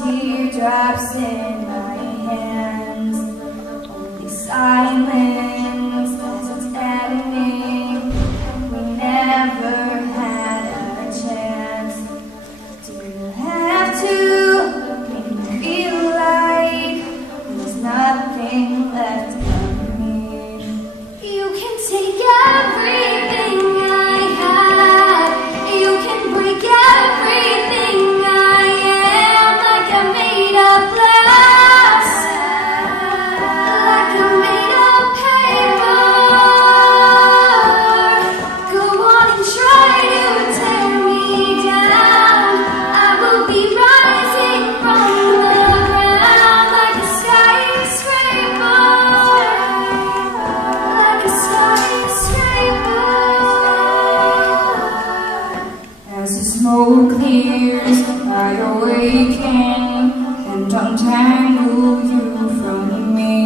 Teardrops in my hands, only silence as it's ending. We never had a chance. Do you have to make me feel like there's nothing left of me? You can take everything I have. You can break everything I am, like a made of glass, like a made of paper. Go on and try to tear me down. I will be rising from the ground like a skyscraper, like a skyscraper. As the smoke clears, I awaken and untangle you from me.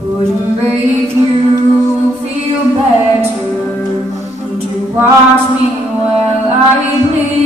Would it make you feel better than to watch me while I bleed?